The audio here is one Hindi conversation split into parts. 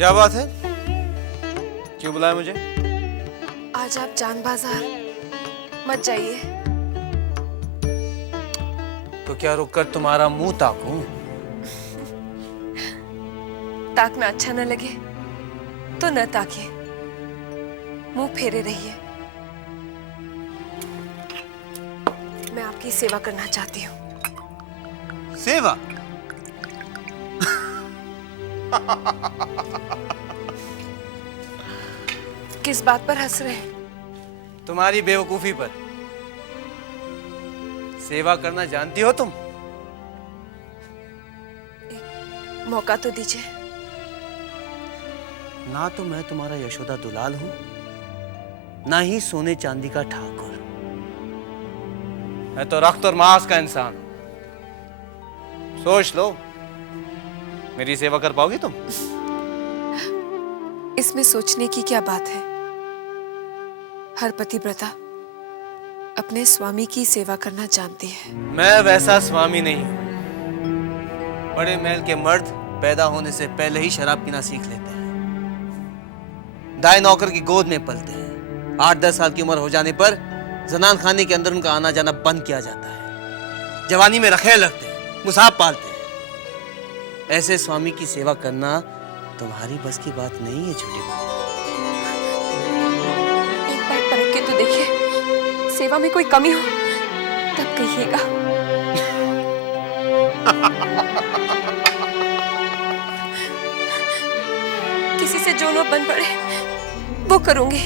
क्या बात है? क्यों बुलाया मुझे? आज आप जान बाजार मत जाइए। तो क्या रुककर तुम्हारा मुंह ताकूं? ताकना अच्छा न लगे तो न ताकिए, मुंह फेरे रहिए। मैं आपकी सेवा करना चाहती हूँ। सेवा? किस बात पर हंस रहे हैं? तुम्हारी बेवकूफी पर। सेवा करना जानती हो तुम? एक मौका तो दीजिए। ना तो मैं तुम्हारा यशोदा दुलाल हूं, ना ही सोने चांदी का ठाकुर। मैं तो रक्त और मांस का इंसान हूं। सोच लो, मेरी सेवा कर पाओगी तुम? इसमें सोचने की क्या बात है? हर पतिव्रता अपने स्वामी की सेवा करना जानती है। मैं वैसा स्वामी नहीं हूं। बड़े महल के मर्द पैदा होने से पहले ही शराब पीना सीख लेते हैं। दाई नौकर की गोद में पलते हैं। 8-10 साल की उम्र हो जाने पर जनान खाने के अंदर उनका आना जाना बंद किया जाता है। जवानी में रखेल रखते हैं, मुसाब पालते हैं। ऐसे स्वामी की सेवा करना तुम्हारी बस की बात नहीं है छोटी बहू। एक बार परख के तो देखिए, सेवा में कोई कमी हो तब कहिएगा। किसी से जो नो बन पड़े वो करूंगी।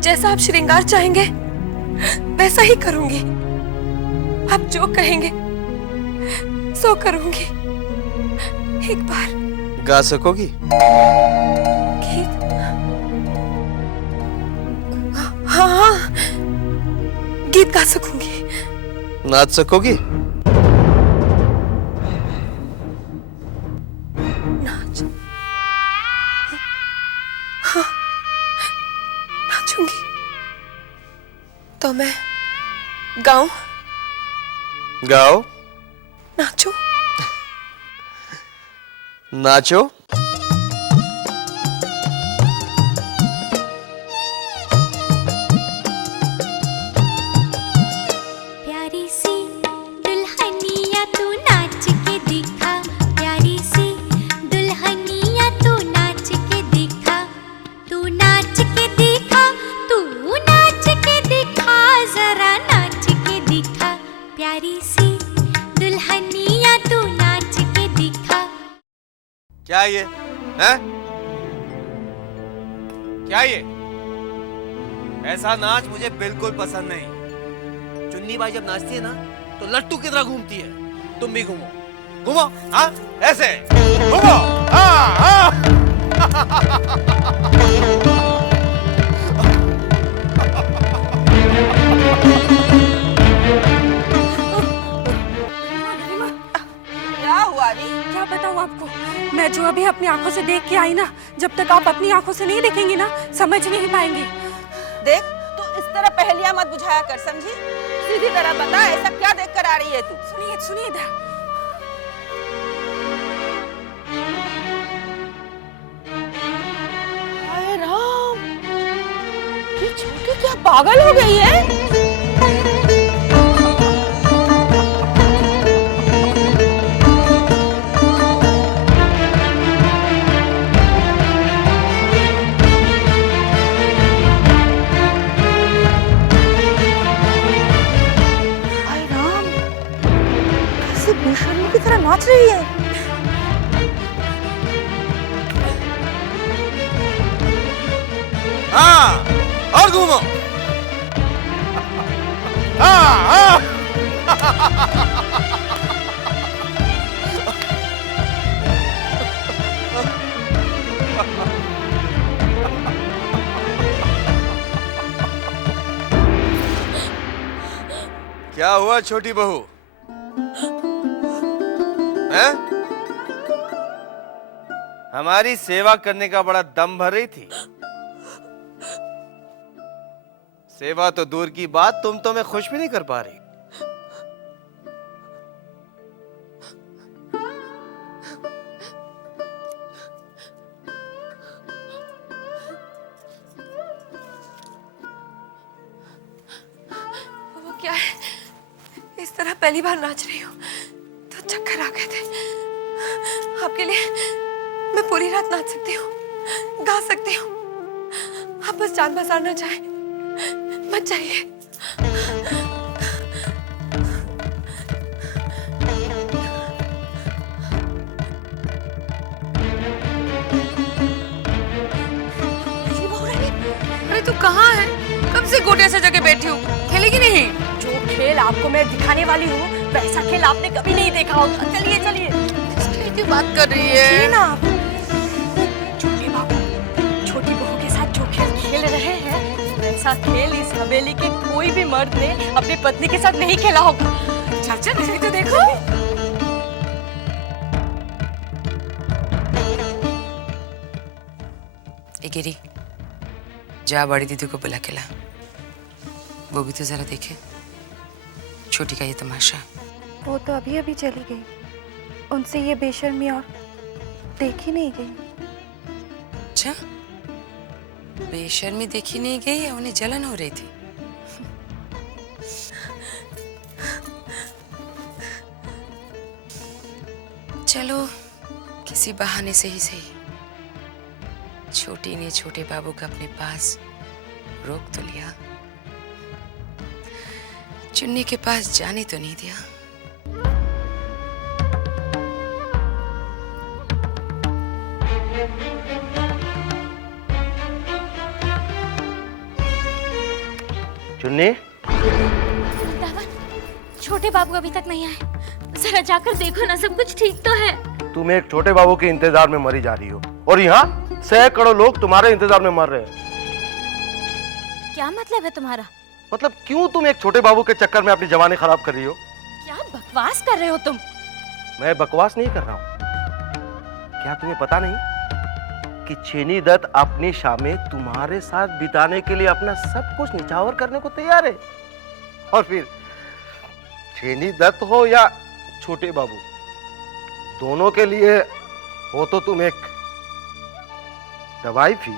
जैसा आप श्रृंगार चाहेंगे वैसा ही करूंगी। आप जो कहेंगे सो करूंगी। एक बार गा सकोगी? गीत? हाँ हाँ, गीत गा सकूंगी। नाच सकोगी? नाच? हाँ, नाचूंगी। तो मैं गाऊं? गाओ। नाचूं? नाचो। प्यारी सी दुल्हनिया तू नाच के दिखा, प्यारी सी दुल्हनिया तू नाच के दिखा, तू नाच के दिखा, तू नाच के दिखा, जरा नाच के दिखा, प्यारी सी दुल्हनिया तू नाच के दिखा। क्या ये है? क्या ये? ऐसा नाच मुझे बिल्कुल पसंद नहीं। चुन्नी बाई जब नाचती है ना तो लट्टू की तरह घूमती है। तुम भी घूमो, घूमो। हाँ, ऐसे घूमो। हाँ हाँ। क्या हुआ री? क्या बताऊं आपको? मैं जो अभी अपनी आंखों से देख के आई ना, जब तक आप अपनी आंखों से नहीं देखेंगी ना समझ नहीं पाएंगी। देख, तू इस तरह पहेलियां मत बुझाया कर, समझी? सीधी तरह बता, ऐसा क्या देख कर आ रही है तू? सुनिए सुनिए इधर। हाय राम, ये छोटी क्या पागल हो गई है? हाय राम, कैसे बेशर्मी की तरह नाच रही है। हाँ, और घूमो। हाँ हाँ। क्या हुआ छोटी बहू? हैं? हमारी सेवा करने का बड़ा दम भर रही थी। सेवा तो दूर की बात, तुम तो मैं खुश भी नहीं कर पा रही। तरह पहली बार नाच रही हूँ तो चक्कर आ गए थे। आपके लिए मैं पूरी रात नाच सकती हूँ, गा सकती हूँ। आप बस जान बसार ना जाए, मत जाइए। अरे तू कहाँ है? कब से गोटिया से जगह बैठी हूँ, खेलेगी नहीं? जो खेल आपको मैं दिखाने वाली हूँ वैसा खेल आपने कभी नहीं देखा होगा। चलिए चलिए। किस खेल की बात कर रही है? जी ना आप। छोटे बाबू छोटी बहू के साथ जो खेल खेल रहे हैं वैसा खेल इस हवेली के कोई भी मर्द ने अपनी पत्नी के साथ नहीं खेला होगा। चाचा नहीं तो देखो। ए गिरी, जा बड़ी दीदी को बुला के ला, वो भी तो जरा देखे छोटी का ये तमाशा। वो तो अभी अभी चली गई, उनसे ये बेशर्मी और देख ही नहीं गई। अच्छा, बेशर्मी देखी नहीं गई या उन्हें जलन हो रही थी? चलो किसी बहाने से ही सही छोटी ने छोटे बाबू को अपने पास रोक तो लिया, चुन्नी के पास जाने तो नहीं दिया। चुन्नी, रावण, छोटे बाबू अभी तक नहीं आए। जरा जाकर देखो ना, सब कुछ ठीक तो है। तुम एक छोटे बाबू के इंतजार में मरी जा रही हो और यहाँ सैकड़ों लोग तुम्हारे इंतजार में मर रहे हैं। क्या मतलब है तुम्हारा? मतलब क्यों तुम एक छोटे बाबू के चक्कर में अपनी जवानी खराब कर रही हो? क्या बकवास कर रहे हो तुम? मैं बकवास नहीं कर रहा हूँ। क्या तुम्हें पता नहीं कि छेनी दत्त अपनी शामें तुम्हारे साथ बिताने के लिए अपना सब कुछ निछावर करने को तैयार है? और फिर छेनी दत्त हो या छोटे बाबू, दोनों के लिए हो तो तुम एक दवाई थी।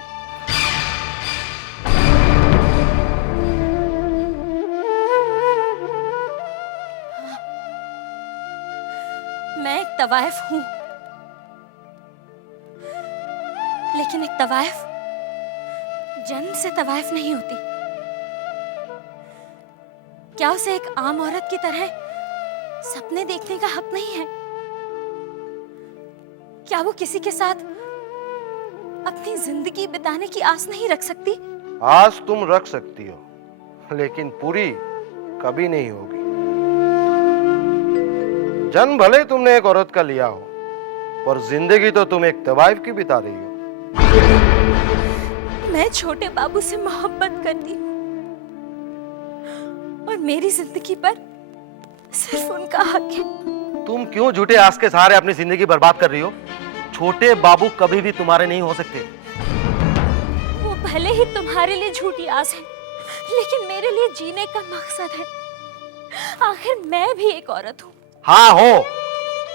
मैं एक तवाइफ हूं, लेकिन एक तवाइफ जन्म से तवाइफ नहीं होती। क्या उसे एक आम औरत की तरह सपने देखने का हक नहीं है? क्या वो किसी के साथ अपनी जिंदगी बिताने की आस नहीं रख सकती? आस तुम रख सकती हो, लेकिन पूरी कभी नहीं होगी। जन्म भले तुमने एक औरत का लिया हो, पर जिंदगी तो तुम एक तवाइफ की बिता रही हो। मैं छोटे बाबू से मोहब्बत करती हूँ और मेरी जिंदगी पर सिर्फ उनका हक है। तुम क्यों झूठे आस के सहारे अपनी जिंदगी बर्बाद कर रही हो? छोटे बाबू कभी भी तुम्हारे नहीं हो सकते। वो भले ही तुम्हारे लिए झूठी आस है, लेकिन मेरे लिए जीने का मकसद है। आखिर मैं भी एक औरत हूँ। हाँ हो,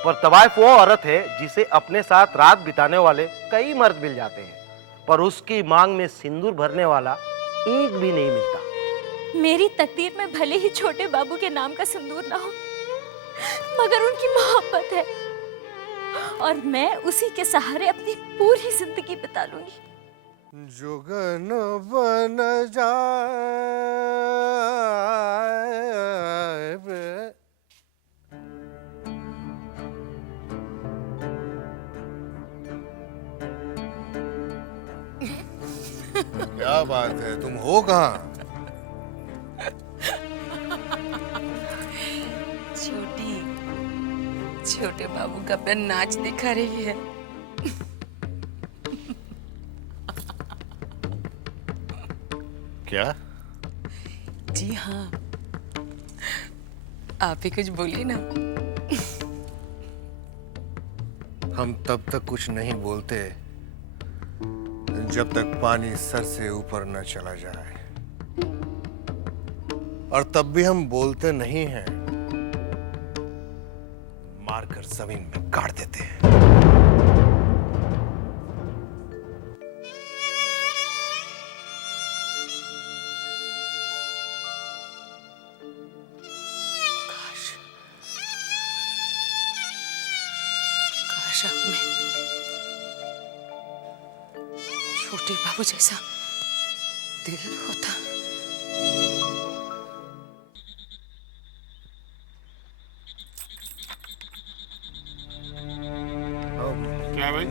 पर तवाइफ वो औरत है जिसे अपने साथ रात बिताने वाले कई मर्द मिल जाते हैं, पर उसकी मांग में सिंदूर भरने वाला एक भी नहीं मिलता। मेरी तकदीर में भले ही छोटे बाबू के नाम का सिंदूर ना हो, मगर उनकी मोहब्बत है और मैं उसी के सहारे अपनी पूरी जिंदगी बिता लूंगी। जुगन बन जाए। क्या बात है, तुम हो कहाँ? छोटी छोटे बाबू का अपना नाच दिखा रही है। क्या? जी हाँ, आप ही कुछ बोलिए ना। हम तब तक कुछ नहीं बोलते जब तक पानी सर से ऊपर न चला जाए, और तब भी हम बोलते नहीं हैं, मारकर जमीन में गाड़ देते हैं। काश शक में छोटे बाबू जैसा दिल होता। क्या है भाई?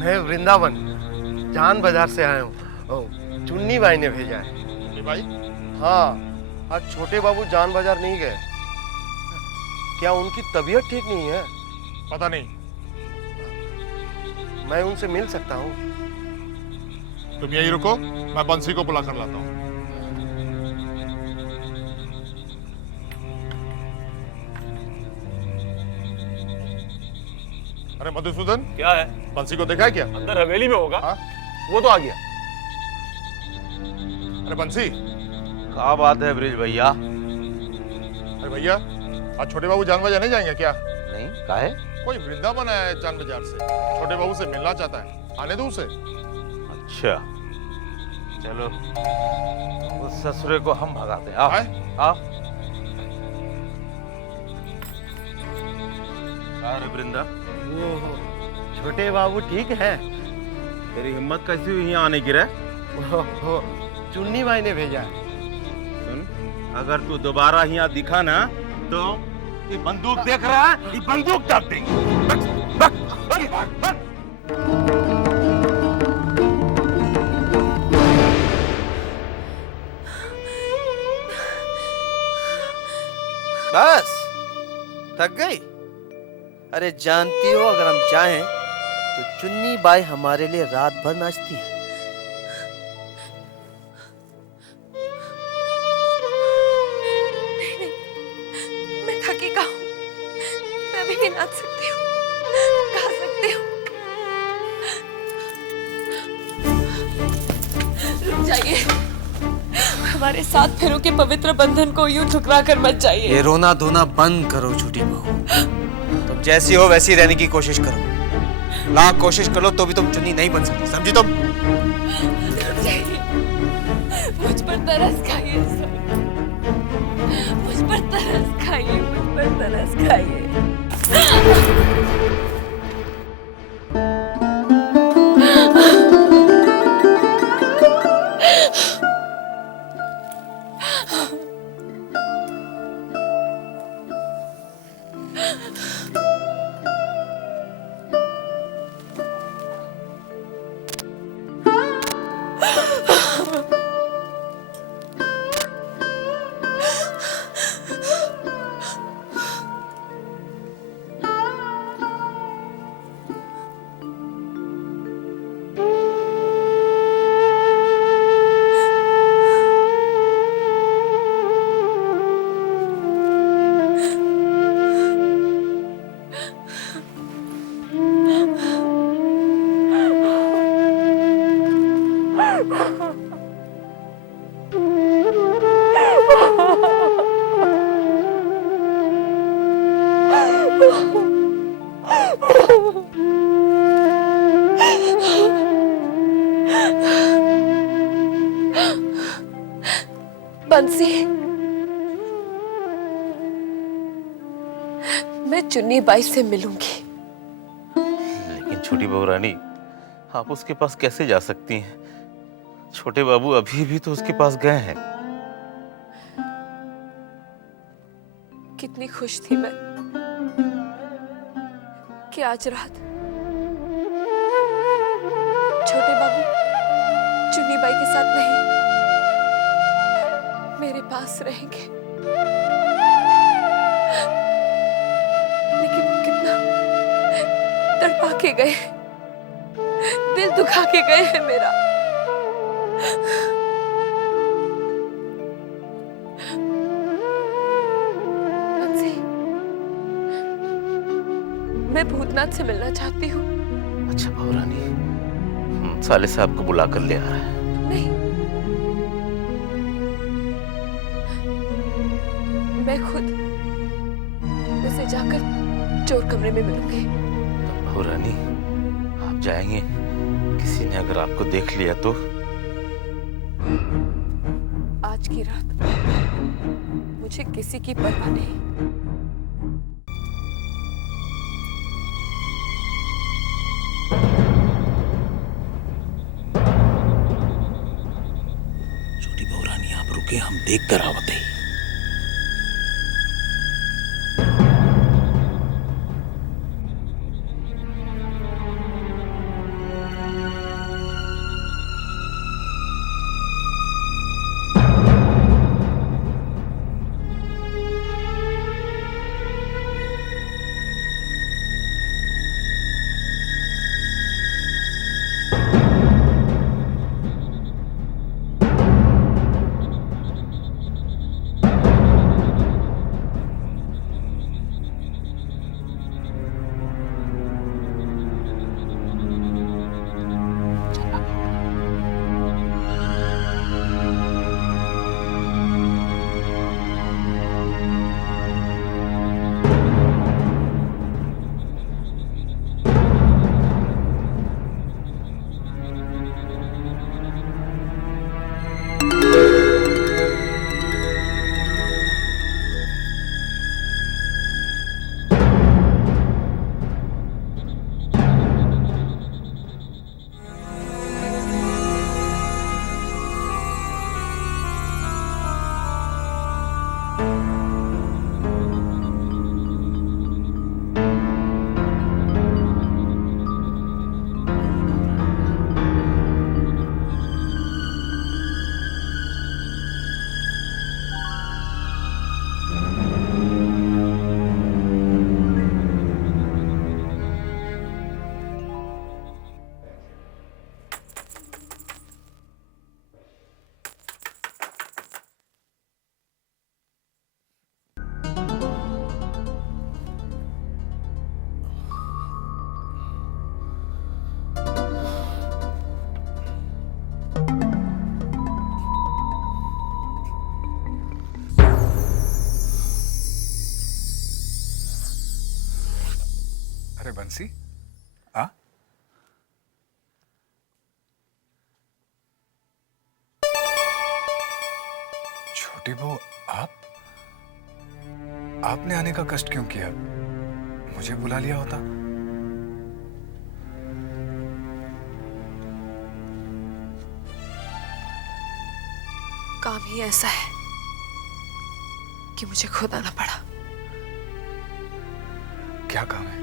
मैं वृंदावन जान बाजार से आया हूँ। चुन्नी भाई ने भेजा है। ये भाई हाँ, आज छोटे बाबू जान बाजार नहीं गए। क्या उनकी तबीयत ठीक नहीं है? पता नहीं। मैं उनसे मिल सकता हूँ? तुम यहीं रुको, मैं बंसी को बुला कर लाता हूँ। अरे मधुसूदन, क्या है? बंसी को देखा है क्या? अंदर हवेली में होगा। हाँ? वो तो आ गया। अरे बंसी, क्या बात है ब्रिज भैया? अरे भैया, आज छोटे बाबू जान बाजार नहीं जाएंगे क्या? नहीं, काहे? कोई वृंदावन आया है जान बाजार से, छोटे बाबू से मिलना चाहता है, आने दो उसे। अच्छा, चलो उस ससुरे को हम भगाते हैं। आओ, आए? आओ। अरे वृंदा, छोटे बाबू ठीक है? तेरी हिम्मत कैसी हुई यहाँ आने की रे? चुन्नी भाई ने भेजा है। सुन, अगर तू दोबारा यहाँ दिखा ना तो ये बंदूक देख रहा है, ये बंदूक चाप देंगे। बस थक गई? अरे जानती हो, अगर हम चाहें तो चुन्नी बाई हमारे लिए रात भर नाचती है। मैं थकी का हूँ, मैं अभी भी नाच सकती हूँ, गा सकती हूँ। रुक जाइए, हमारे 7 फेरों के पवित्र बंधन को यूं ठुकरा कर मत जाइए। ये रोना धोना बंद करो छोटी बहू। तुम जैसी हो वैसी रहने की कोशिश करो। लाख कोशिश कर लो तो भी तुम चुन्नी नहीं बन सकती, समझी तुम? रुक जाइए, मुझ पर तरस खाइए सब। मुझ पर तरस खाइए, मुझ पर तरस खाइए। बंसी, मैं चुन्नी बाई से मिलूंगी। लेकिन छोटी बहू रानी, आप उसके पास कैसे जा सकती हैं? छोटे बाबू अभी भी तो उसके पास गए हैं। कितनी खुश थी मैं कि आज रात छोटे बाबू चुन्नी बाई के साथ नहीं, मेरे पास रहेंगे। लेकिन वो कितना तड़पा के गए, दिल दुखा के गए हैं मेरा। बंसी, मैं भूतनाथ से मिलना चाहती हूँ। अच्छा बहू रानी, साले साहब को बुला कर ले आ रहा है। नहीं, मैं खुद उसे जाकर चोर कमरे में मिलूंगी। बहू रानी, आप जाएंगे, किसी ने अगर आपको देख लिया तो? आज की रात मुझे किसी की परवाह नहीं। देख कर आवते। अरे बंसी, आ? छोटी बहू, आपने आने का कष्ट क्यों किया? मुझे बुला लिया होता। काम ही ऐसा है कि मुझे खुद आना पड़ा। क्या काम है?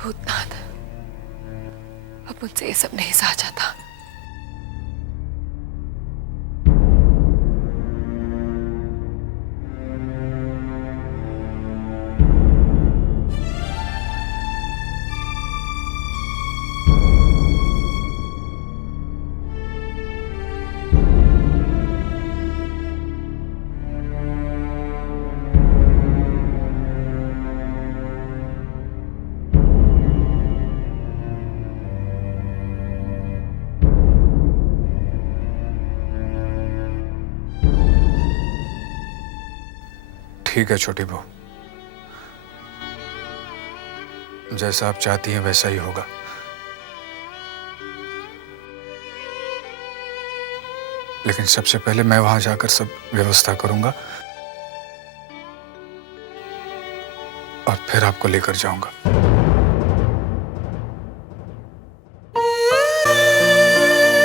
भूतनाथ, अब मुझसे ये सब नहीं सहा जाता। ठीक है छोटी बहू, जैसा आप चाहती हैं वैसा ही होगा। लेकिन सबसे पहले मैं वहां जाकर सब व्यवस्था करूंगा और फिर आपको लेकर जाऊंगा।